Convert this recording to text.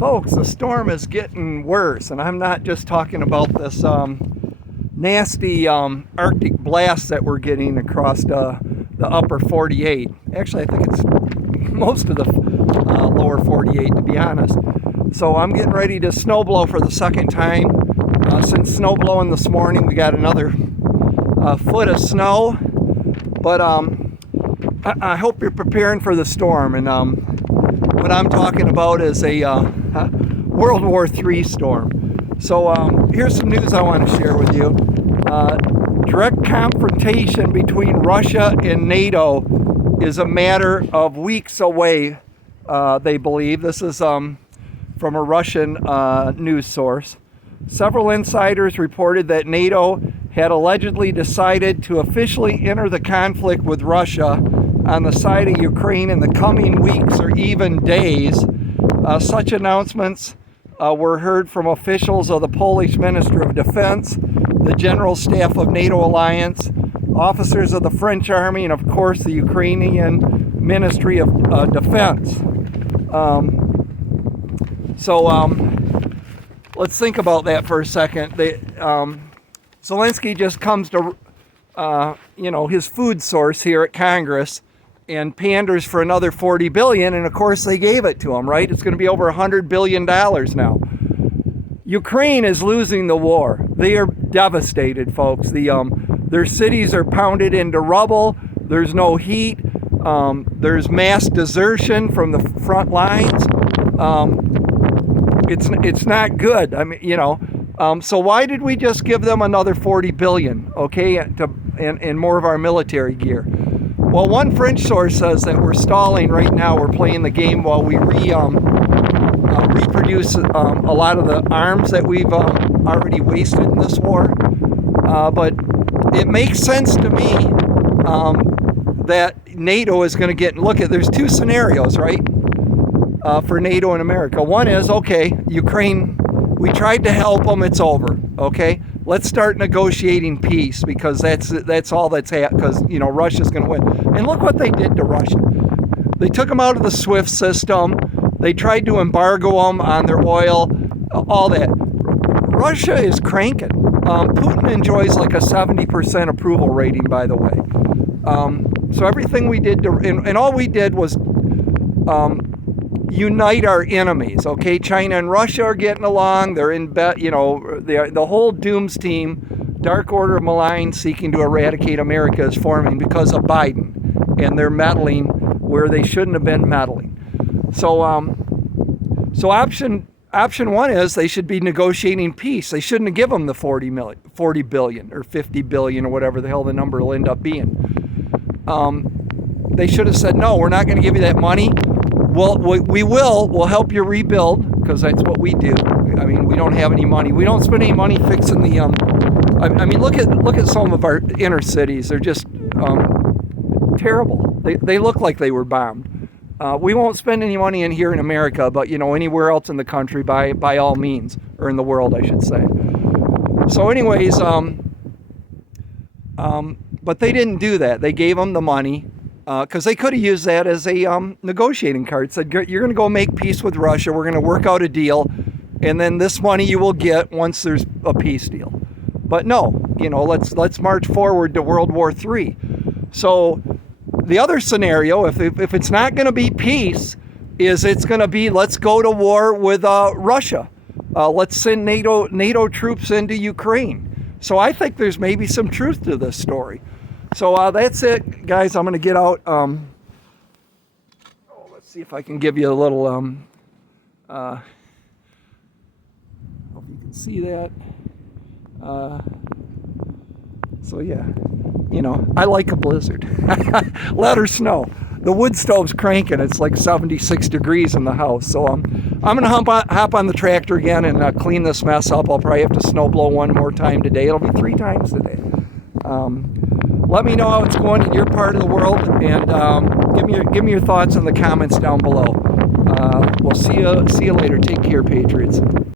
Folks, the storm is getting worse, and I'm not just talking about this nasty Arctic blast that we're getting across the upper 48. Actually, I think it's most of the lower 48, to be honest. So I'm getting ready to snowblow for the second time. Since snowblowing this morning, we got another foot of snow. But I hope you're preparing for the storm. And what I'm talking about is a World War III storm. So here's some news I want to share with you. Direct confrontation between Russia and NATO is a matter of weeks away, they believe. This is from a Russian news source. Several insiders reported that NATO had allegedly decided to officially enter the conflict with Russia on the side of Ukraine in the coming weeks or even days. Such announcements were heard from officials of the Polish Ministry of Defense, the General Staff of NATO Alliance, officers of the French Army, and of course the Ukrainian Ministry of Defense. Let's think about that for a second. Zelensky just comes to, his food source here at Congress and panders for another $40 billion, and of course they gave it to him, right? It's going to be over $100 billion now. Ukraine is losing the war. They are devastated, folks. Their cities are pounded into rubble. There's no heat. There's mass desertion from the front lines. It's not good. I mean, so why did we just give them another $40 billion, okay, and more of our military gear? Well, one French source says that we're stalling right now. We're playing the game while we reproduce a lot of the arms that we've already wasted in this war. But it makes sense to me that NATO is going to get, there's two scenarios, right, for NATO and America. One is, okay, Ukraine, we tried to help them, it's over, okay? Let's start negotiating peace, because that's all that's because Russia's going to win. And look what they did to Russia. They took them out of the SWIFT system. They tried to embargo them on their oil, all that. Russia is cranking. Putin enjoys like a 70% approval rating, by the way. So everything we did and all we did was unite our enemies, okay? China and Russia are getting along. They're in bed, the whole dooms team, Dark Order of Malign seeking to eradicate America is forming because of Biden, and they're meddling where they shouldn't have been meddling. So option one is they should be negotiating peace. They shouldn't have given them the $40 billion or $50 billion or whatever the hell the number will end up being. They should have said, no, we're not going to give you that money. Well, we'll help you rebuild, because that's what we do. I mean, we don't have any money. We don't spend any money fixing the, look at some of our inner cities. They're just terrible. They look like they were bombed. We won't spend any money in here in America, but, anywhere else in the country by all means, or in the world, I should say. So anyways, but they didn't do that. They gave them the money. Because they could have used that as a negotiating card. Said, you're going to go make peace with Russia. We're going to work out a deal. And then this money you will get once there's a peace deal. But no, let's march forward to World War III. So the other scenario, if it's not going to be peace, is it's going to be, let's go to war with Russia. Let's send NATO troops into Ukraine. So I think there's maybe some truth to this story. So that's it, guys. I'm going to get out. Let's see if I can give you a little, hope you can see that. So yeah, I like a blizzard. Let her snow. The wood stove's cranking. It's like 76 degrees in the house. So I'm going to hop on the tractor again and clean this mess up. I'll probably have to snow blow one more time today. It'll be 3 times today. Let me know how it's going in your part of the world, and give me your thoughts in the comments down below. We'll see you later. Take care, Patriots.